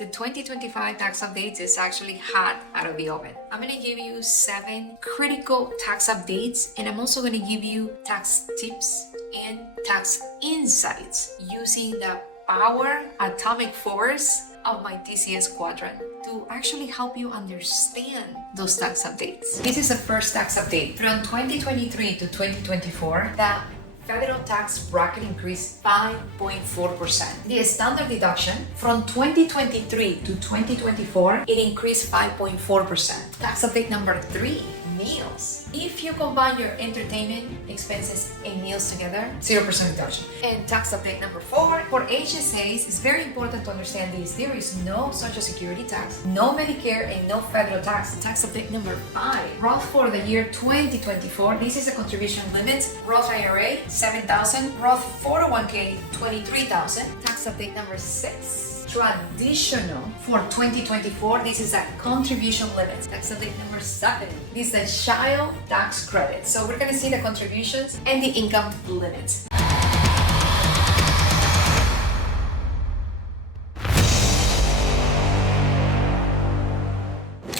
The 2025 tax updates is actually hot out of the oven. I'm going to give you 7 critical tax updates, and I'm also going to give you tax tips and tax insights using the power atomic force of my TCS Quadrant to actually help you understand those tax updates. This is the first tax update. From 2023 to 2024, the federal tax bracket increased 5.4%. The standard deduction from 2023 to 2024, it increased 5.4%. Tax update number 3, meals. If you combine your entertainment expenses and meals together, 0% deduction. And tax update number 4, for HSAs, it's very important to understand this. There is no Social Security tax, no Medicare, and no federal tax. Tax update number 5, Roth for the year 2024. This is a contribution limit. Roth IRA, 7,000. Roth 401k, 23,000. Tax update number 6. Traditional for 2024, this is a contribution limit. Tax update number 7. This is a child tax credit. So we're going to see the contributions and the income limits.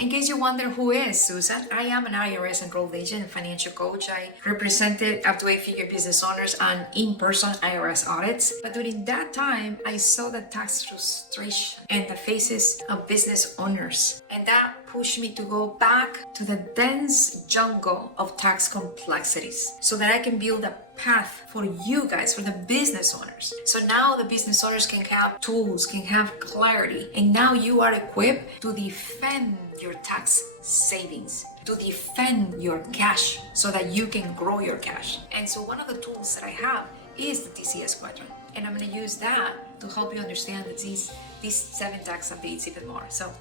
In case you wonder who is Susan, I am an IRS Enrolled Agent and financial coach. I represented up to 8-figure business owners on in-person IRS audits. But during that time, I saw the tax frustration and the faces of business owners. And that pushed me to go back to the dense jungle of tax complexities so that I can build a path for you guys, for the business owners. So now the business owners can have tools, can have clarity, and now you are equipped to defend your tax savings, to defend your cash so that you can grow your cash. And so one of the tools that I have is the TCS Quadrant, and I'm going to use that to help you understand these 7 tax updates even more. So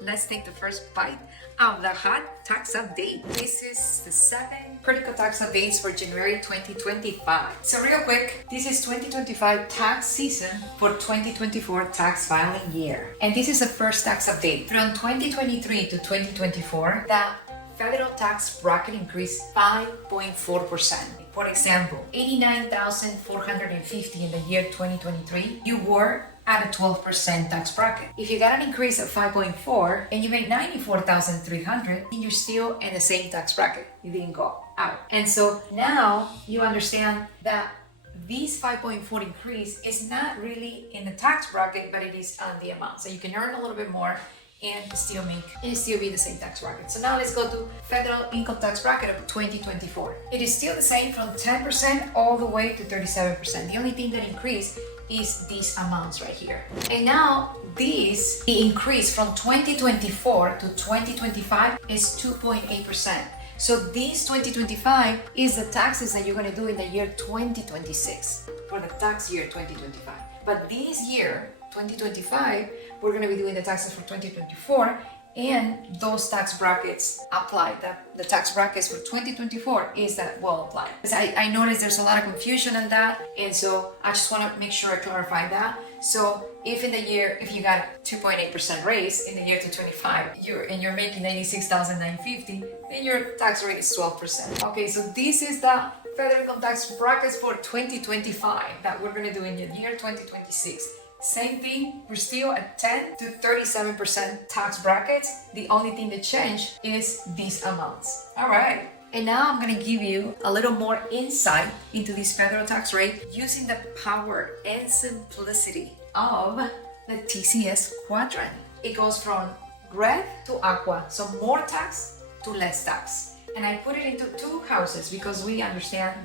let's take the first bite of the hot tax update. This is the 7 critical tax updates for January 2025. So real quick, this is 2025 tax season for 2024 tax filing year. And this is the first tax update. From 2023 to 2024, the federal tax bracket increased 5.4%. For example, $89,450 in the year 2023, you were at a 12% tax bracket. If you got an increase of 5.4 and you make $94,300, then you're still in the same tax bracket. You didn't go out. And so now you understand that this 5.4 increase is not really in the tax bracket, but it is on the amount. So you can earn a little bit more and still be the same tax bracket. So now let's go to federal income tax bracket of 2024. It is still the same from 10% all the way to 37%. The only thing that increased is these amounts right here. And now the increase from 2024 to 2025 is 2.8%. So this 2025 is the taxes that you're going to do in the year 2026 for the tax year 2025. But this year, 2025, we're going to be doing the taxes for 2024, and those tax brackets apply. The tax brackets for 2024 is that will apply. I noticed there's a lot of confusion on that, and so I just want to make sure I clarify that. So if you got a 2.8% raise in the year 2025, you're making $96,950, then your tax rate is 12%. Okay, so this is the federal income tax brackets for 2025 that we're going to do in the year 2026. Same thing, we're still at 10 to 37% tax brackets. The only thing that changed is these amounts. All right. And now I'm going to give you a little more insight into this federal tax rate using the power and simplicity of the TCS Quadrant. It goes from red to aqua, so more tax to less tax. And I put it into 2 houses because we're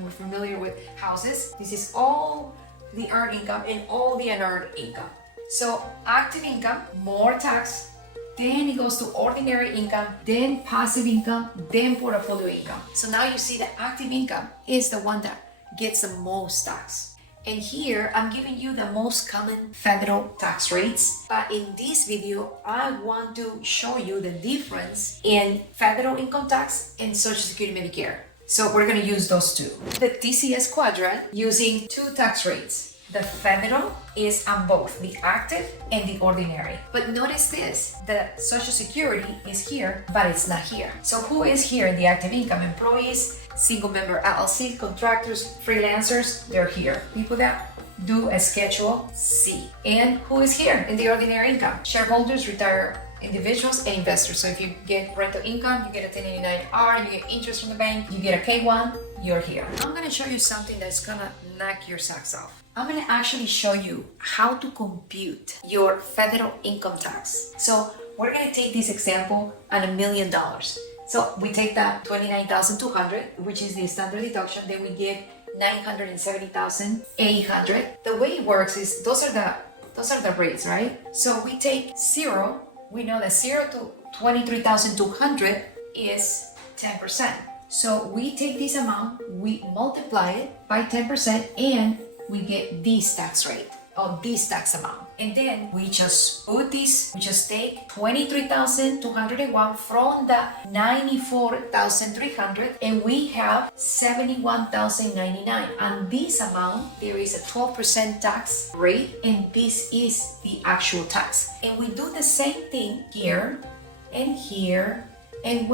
familiar with houses. This is all the earned income and all the unearned income. So active income, more tax, then it goes to ordinary income, then passive income, then portfolio income. So now you see that active income is the one that gets the most tax. And here I'm giving you the most common federal tax rates. But in this video, I want to show you the difference in federal income tax and Social Security Medicare. So we're going to use those 2. The TCS Quadrant using 2 tax rates. The federal is on both the active and the ordinary. But notice this, the Social Security is here, but it's not here. So who is here in the active income? Employees, single member LLC, contractors, freelancers, they're here. People that do a Schedule C. And who is here in the ordinary income? Shareholders, retired individuals, and investors. So if you get rental income, you get a 1099-R, you get interest from the bank, you get a K1, you're here. I'm gonna show you something that's gonna knock your socks off. I'm gonna actually show you how to compute your federal income tax. So we're gonna take this example on $1 million. So we take that 29,200, which is the standard deduction, then we get 970,800. The way it works is those are the rates, right? So we take 0. We know that 0 to 23,200 is 10%. So we take this amount, we multiply it by 10%, and we get this tax rate of this tax amount. And then we just take 23,201 from the 94,300, and we have 71,099. And this amount, there is a 12% tax rate, and this is the actual tax. And we do the same thing here and here and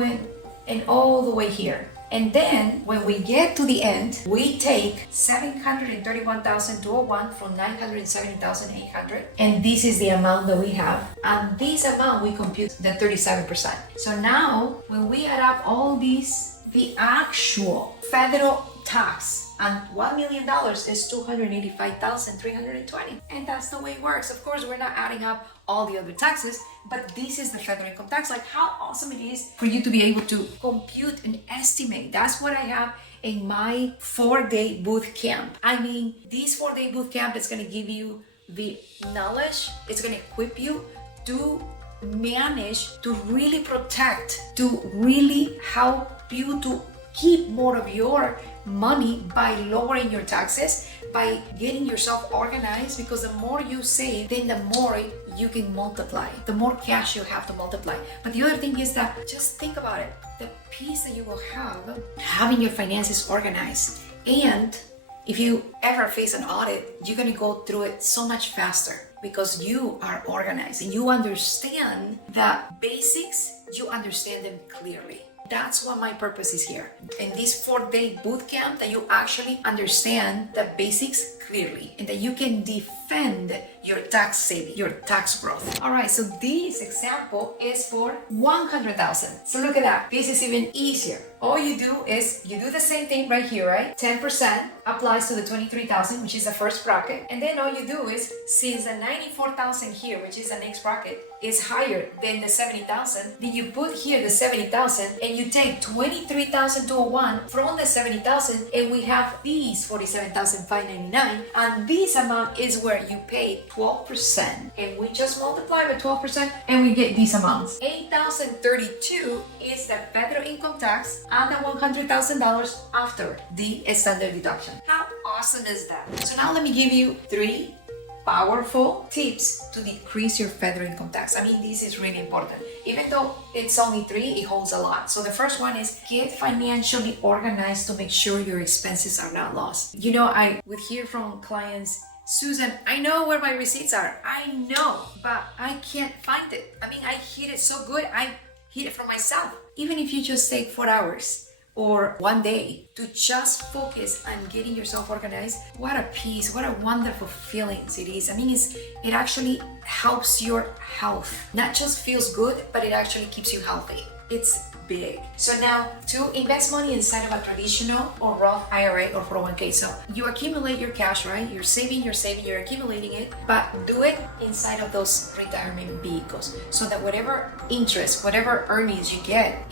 all the way here. And then when we get to the end, we take 731,201 from 970,800. And this is the amount that we have. And this amount we compute the 37%. So now when we add up all these, the actual federal tax and $1 million is $285,320. And that's the way it works. Of course, we're not adding up all the other taxes, but this is the federal income tax. Like how awesome it is for you to be able to compute and estimate. That's what I have in my 4-day boot camp. I mean, this 4-day boot camp is going to give you the knowledge. It's going to equip you to manage, to really protect, to really help you to keep more of your money by lowering your taxes, by getting yourself organized, because the more you save, then the more you can multiply, the more cash you have to multiply. But the other thing is that just think about it, the peace that you will have having your finances organized. And if you ever face an audit, you're going to go through it so much faster because you are organized and you understand the basics, you understand them clearly. That's what my purpose is here. In this 4-day boot camp, that you actually understand the basics clearly and that you can defend your tax saving, your tax growth. All right, so this example is for 100,000. So look at that. This is even easier. All you do is you do the same thing right here, right? 10% applies to the 23,000, which is the first bracket. And then all you do is, since the 94,000 here, which is the next bracket, is higher than the 70,000, then you put here the 70,000 and you take 23,201 from the 70,000, and we have these 47,599, and this amount is where you pay 12%, and we just multiply by 12% and we get these amounts. 8,032 is the federal income tax and the $100,000 after the standard deduction. How awesome is that? So now let me give you 3 powerful tips to decrease your federal income tax. I mean, this is really important. Even though it's only 3, it holds a lot. So the first one is get financially organized to make sure your expenses are not lost. You know, I would hear from clients, Susan, I know where my receipts are. I know, but I can't find it. I mean, I hid it so good. I hid it from myself. Even if you just take 4 hours or 1 day to just focus on getting yourself organized, what a peace, what a wonderful feelings it is. I mean, it actually helps your health. Not just feels good, but it actually keeps you healthy. It's big. So now, to invest money inside of a traditional or Roth IRA or 401k. So you accumulate your cash, right? You're saving, you're accumulating it, but do it inside of those retirement vehicles so that whatever interest, whatever earnings you get,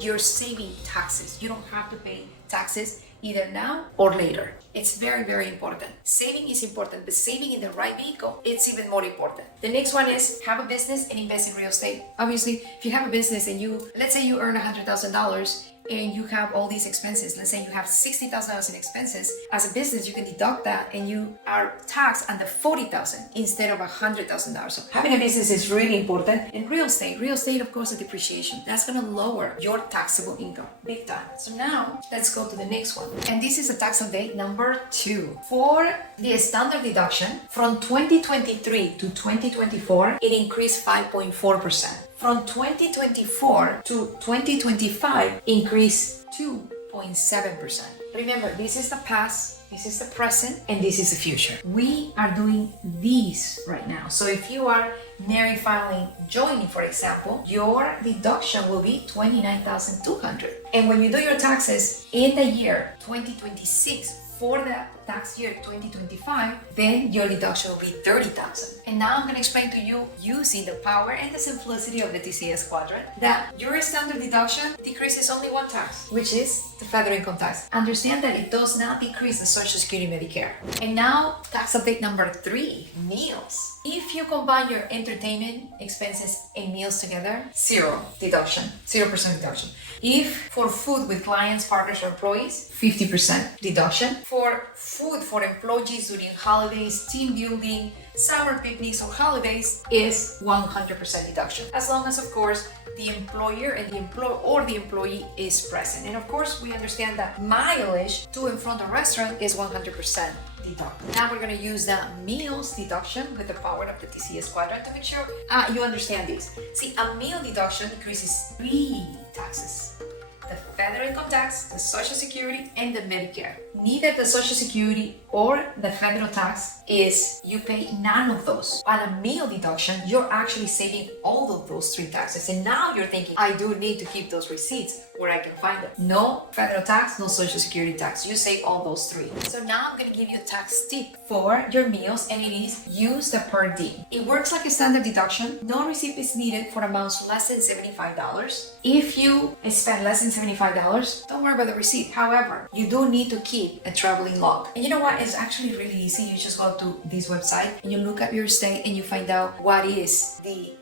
you're saving taxes. You don't have to pay taxes either now or later. It's very, very important. Saving is important, but saving in the right vehicle, it's even more important. The next one is have a business and invest in real estate. Obviously, if you have a business and let's say you earn $100,000 and you have all these expenses, let's say you have $60,000 in expenses, as a business, you can deduct that and you are taxed on the $40,000 instead of $100,000. So having a business is really important. And real estate, of course, the depreciation, that's gonna lower your taxable income big time. So now let's go to the next one. And this is a tax update number 2. For the standard deduction from 2023 to 2024, it increased 5.4%. From 2024 to 2025, increased 2.7%. Remember, this is the past this is the present, and this is the future. We are doing these right now. So if you are married filing jointly, for example, your deduction will be $29,200. And when you do your taxes in the year 2026 for the tax year 2025, then your deduction will be $30,000. And now I'm going to explain to you, using the power and the simplicity of the TCS Quadrant, that your standard deduction decreases only one tax, which is the federal income tax. Understand that it does not decrease the Social Security Medicare. And now, tax update number 3, meals. If you combine your entertainment expenses and meals together, 0 deduction, 0% deduction. If for food with clients, partners, or employees, 50% deduction. For food for employees during holidays, team building, summer picnics, or holidays is 100% deduction. As long as, of course, the employer and the employee is present. And of course, we understand that mileage to and from the restaurant is 100% deducted. Now we're going to use the meals deduction with the power of the TCS Quadrant to make sure you understand this. See, a meal deduction decreases 3 taxes: the federal income tax, the Social Security, and the Medicare. Neither the Social Security or the federal tax is, you pay none of those. On a meal deduction, you're actually saving all of those 3 taxes. And now you're thinking, I do need to keep those receipts where I can find them. No federal tax, no Social Security tax. You save all those 3. So now I'm going to give you a tax tip for your meals, and it is use the per-diem. It works like a standard deduction. No receipt is needed for amounts less than $75. If you spend less than $75, don't worry about the receipt. However, you do need to keep a traveling log. And you know what? It's actually really easy. You just go to this website and you look at your state and you find out what is the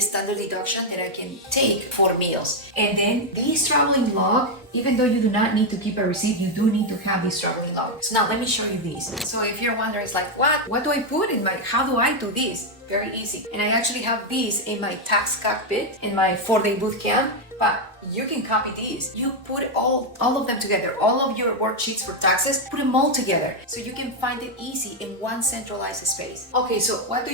standard deduction that I can take for meals. And then this traveling log, even though you do not need to keep a receipt, you do need to have this traveling log. So now let me show you this. So if you're wondering, it's like, what do I put in how do I do this? Very easy. And I actually have this in my tax cockpit in my 4-day boot camp. But you can copy these. You put all of them together, all of your worksheets for taxes, put them all together so you can find it easy in one centralized space. Okay, so what do?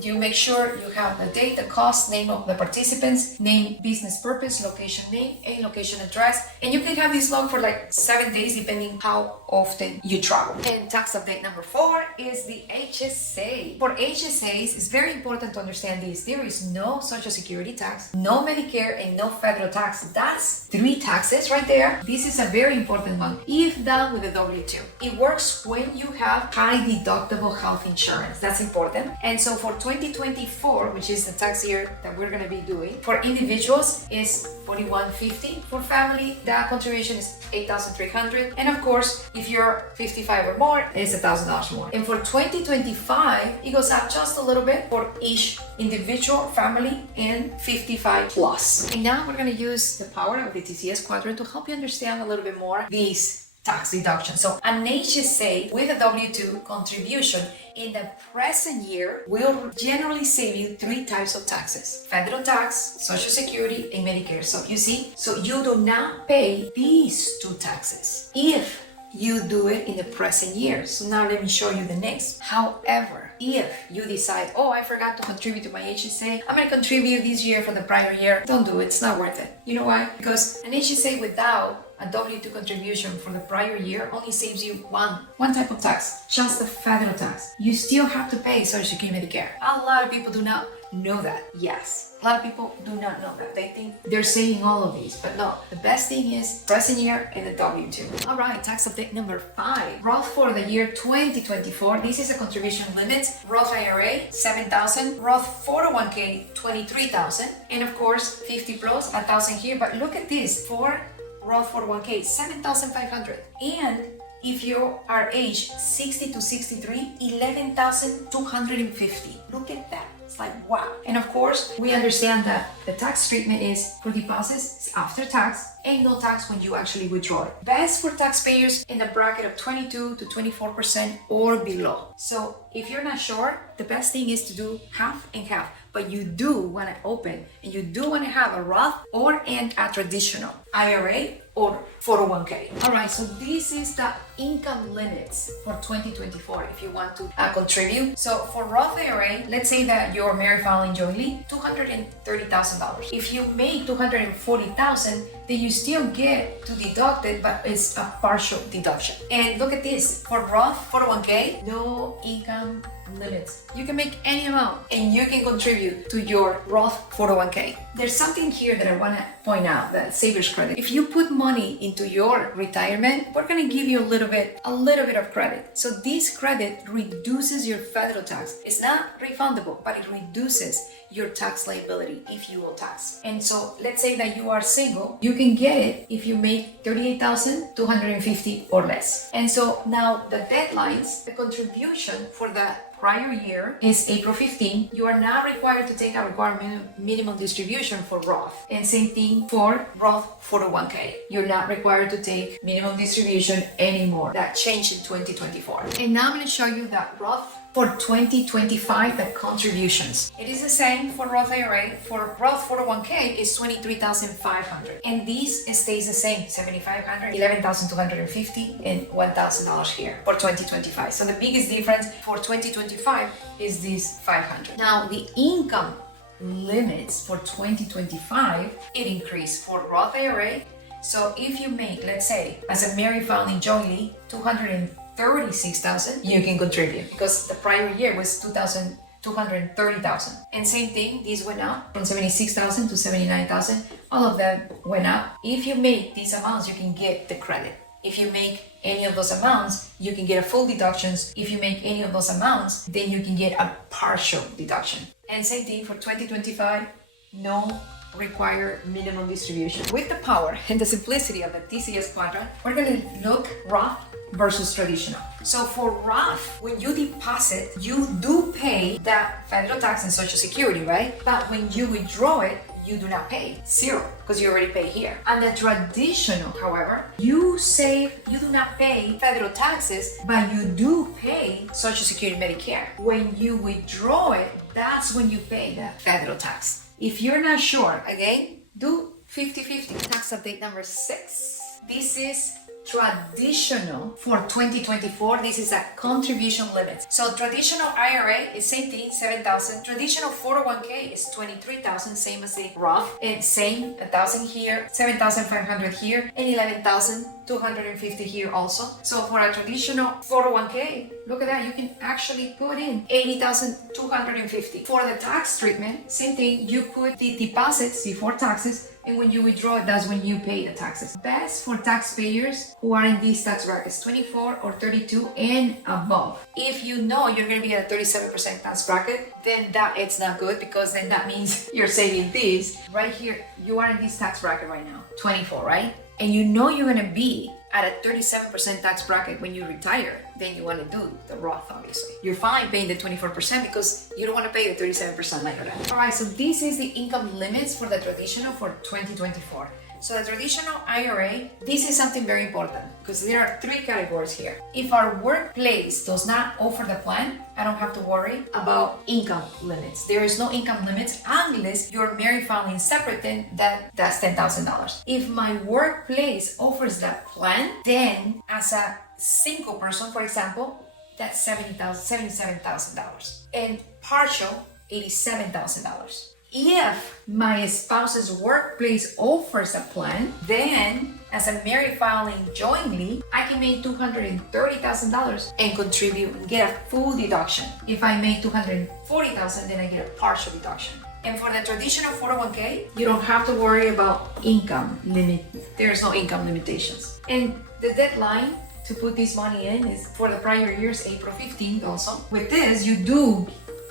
You make sure you have the date, the cost, name of the participants, name, business purpose, location name, and location address. And you can have this log for like 7 days depending how often you travel. And tax update number 4 is the HSA. For HSAs, it's very important to understand this. There is no Social Security tax, no Medicare, and no federal tax. That's 3 taxes right there. This is a very important one if done with a W-2. It works when you have high deductible health insurance. That's important. And so for 2024, which is the tax year that we're going to be doing, for individuals is $4,150. For family, that contribution is $8,300. And of course, if you're 55 or more, it's $1,000 more. And for 2025, it goes up just a little bit for each individual, family, and 55 plus. And now we're going to use the power of the TCS Quadrant to help you understand a little bit more these tax deductions. So an HSA with a W-2 contribution in the present year will generally save you 3 types of taxes: federal tax, Social Security, and Medicare. So you see, so you do not pay these 2 taxes if you do it in the present year. So now let me show you the next. However, if you decide, I forgot to contribute to my HSA, I'm going to contribute this year for the prior year, don't do it. It's not worth it. You know why? Because an HSA without a W-2 contribution for the prior year only saves you one type of tax, just the federal tax. You still have to pay Social Security Medicare. A lot of people do not know that. Yes, a lot of people do not know that. They think they're saving all of these, but no. The best thing is present year and the W-2. All right, tax update number 5. Roth for the year 2024. This is a contribution limit. Roth IRA, $7,000. Roth 401k, $23,000. And of course, 50 plus, $1,000 here. But look at this. For Roth 401k, $7,500. And if you are aged 60 to 63, $11,250. Look at that. It's like, wow. And of course, we understand that the tax treatment is for deposits after tax and no tax when you actually withdraw it. Best for taxpayers in the bracket of 22 to 24% or below. So if you're not sure, the best thing is to do half and half. But you do want to open and you do want to have a Roth or a traditional IRA or 401k. All right, so this is the income limits for 2024 if you want to contribute. So for Roth IRA, let's say that you're married filing jointly, $230,000. If you make $240,000, then you still get to deduct it, but it's a partial deduction. And look at this, for Roth 401k, no income limits. You can make any amount and you can contribute to your Roth 401k. There's something here that I want to point out, that Savers Credit. If you put money into your retirement, we're going to give you a little bit of credit. So this credit reduces your federal tax. It's not refundable, but it reduces your tax liability if you owe tax. And so let's say that you are single, you can get it if you make $38,250 or less. And so now the deadlines, the contribution for the prior year is April 15. You are not required to take a required minimum distribution for Roth. And same thing for Roth 401k. You're not required to take minimum distribution anymore. That changed in 2024. And now I'm going to show you that Roth for 2025, the contributions. It is the same for Roth IRA. For Roth 401k is $23,500. And this stays the same, $7,500, $11,250, and $1,000 here for 2025. So the biggest difference for 2025 is this $500. Now the income limits for 2025, it increased for Roth IRA. So if you make, let's say, as a married filing jointly, $236,000, you can contribute because the prior year was $230,000. And same thing, these went up from $76,000 to $79,000. All of them went up. If you make these amounts, you can get the credit. If you make any of those amounts, you can get a full deductions. If you make any of those amounts, then you can get a partial deduction. And same thing for 2025, no require minimum distribution. With the power and the simplicity of the TCS Quadrant, we're going to look Roth versus traditional. So for Roth, when you deposit, you do pay that federal tax and Social Security, right? But when you withdraw it, you do not pay, zero, because you already pay here. And the traditional, however, you do not pay federal taxes, but you do pay Social Security, Medicare. When you withdraw it, that's when you pay the federal tax. If you're not sure, again, do 50-50. Tax update number 6. This is traditional for 2024. This is a contribution limit. So traditional IRA is same thing, $7,000. Traditional 401k is $23,000, same as the Roth, and same, $1,000 here, $7,500 here, and $11,250 here also. So for a traditional 401k, look at that, you can actually put in $80,250. For the tax treatment, same thing, you put the deposits before taxes, and when you withdraw it, that's when you pay the taxes. Best for taxpayers who are in these tax brackets, 24 or 32 and above. If you know you're going to be at a 37% tax bracket, then it's not good, because then that means you're saving this. Right here, you are in this tax bracket right now, 24, right? And you know you're going to be at a 37% tax bracket when you retire, then you want to do the Roth, obviously. You're fine paying the 24% because you don't want to pay the 37% later on. All right, so this is the income limits for the traditional for 2024. So the traditional IRA, this is something very important because there are 3 categories here. If our workplace does not offer the plan, I don't have to worry about income limits. There is no income limits unless you're married filing separate, then that's $10,000. If my workplace offers that plan, then as a single person, for example, that's $77,000 and partial $87,000. If my spouse's workplace offers a plan, then as a married filing jointly, I can make $230,000 and contribute and get a full deduction. If I make $240,000, then I get a partial deduction. And for the traditional 401k, you don't have to worry about income limit. There's no income limitations. And the deadline to put this money in is for the prior year's April 15th also. With this, you do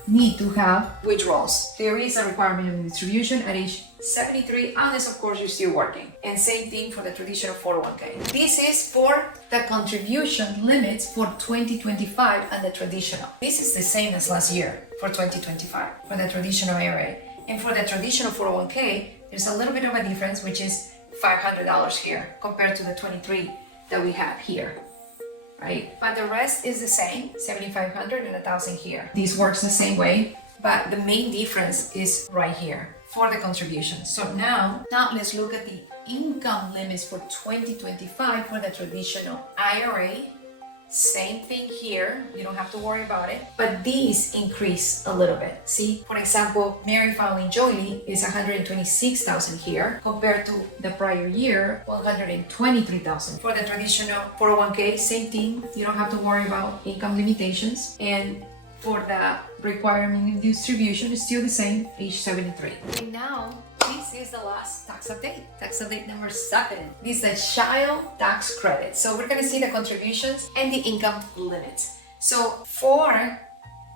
need to have withdrawals. There is a required minimum distribution at age 73, unless of course you're still working. And same thing for the traditional 401k. This is for the contribution limits for 2025 and the traditional. This is the same as last year for 2025 for the traditional IRA. And for the traditional 401k, there's a little bit of a difference, which is $500 here compared to the 23 that we have here. Right? But the rest is the same, $7,500 and $1,000 here. This works the same way but the main difference is right here for the contributions. So now let's look at the income limits for 2025 for the traditional IRA. Same thing here, you don't have to worry about it, but these increase a little bit. See, for example, married filing jointly is 126,000 here compared to the prior year, 123,000. For the traditional 401k, same thing, you don't have to worry about income limitations. And for the requirement of distribution, is still the same, age 73. And now, this is the last tax update number 7. This is the child tax credit. So we're going to see the contributions and the income limits. So for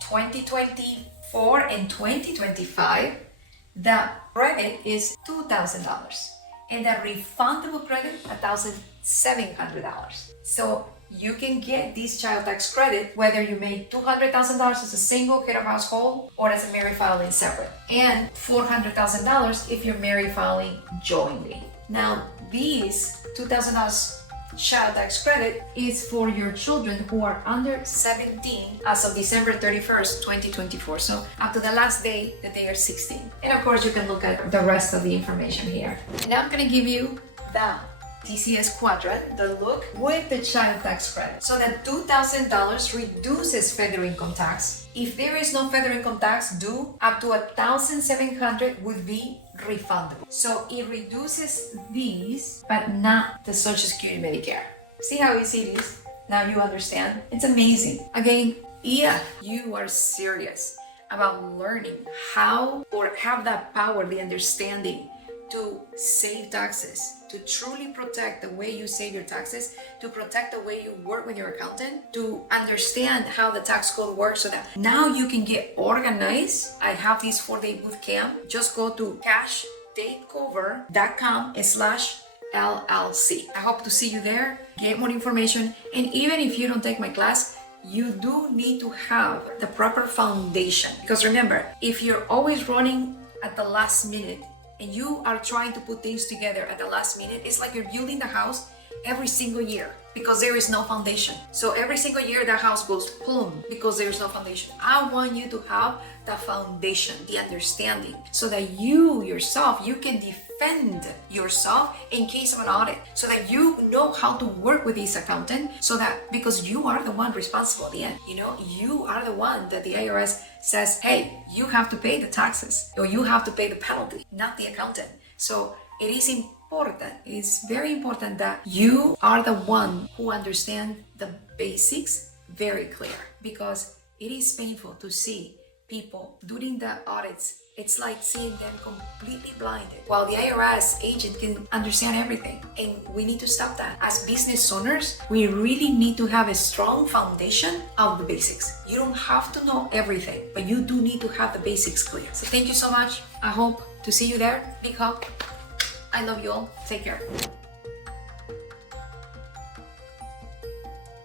2024 and 2025, the credit is $2,000 and the refundable credit $1,700. So you can get this child tax credit whether you make $200,000 as a single head of household or as a married filing separate, and $400,000 if you're married filing jointly. Now, this $2,000 child tax credit is for your children who are under 17 as of December 31st, 2024. So up to the last day that they are 16. And of course, you can look at the rest of the information here. And now I'm going to give you the TCS Quadrant, the look with the child tax credit. So that $2,000 reduces federal income tax. If there is no federal income tax due, up to $1,700 would be refundable. So it reduces these, but not the Social Security Medicare. See how easy it is? Now you understand? It's amazing. Again, if you are serious about learning how or have that power, the understanding to save taxes, to truly protect the way you save your taxes, to protect the way you work with your accountant, to understand how the tax code works so that now you can get organized. I have this 4-day boot camp. Just go to cashtakeover.com/LLC. I hope to see you there, get more information, and even if you don't take my class, you do need to have the proper foundation. Because remember, if you're always running at the last minute, and you are trying to put things together at the last minute, it's like you're building the house every single year because there is no foundation. So every single year that house goes boom because there is no foundation. I want you to have the foundation, the understanding, so that you yourself, you can defend yourself in case of an audit, so that you know how to work with this accountant, so that because you are the one responsible at the end, you are the one that the IRS says, hey, you have to pay the taxes or you have to pay the penalty, not the accountant. So it is important, it's very important that you are the one who understand the basics very clear, because it is painful to see people during the audits. It's like seeing them completely blinded, while the IRS agent can understand everything. And we need to stop that. As business owners, we really need to have a strong foundation of the basics. You don't have to know everything, but you do need to have the basics clear. So thank you so much. I hope to see you there. Big hug. I love you all. Take care.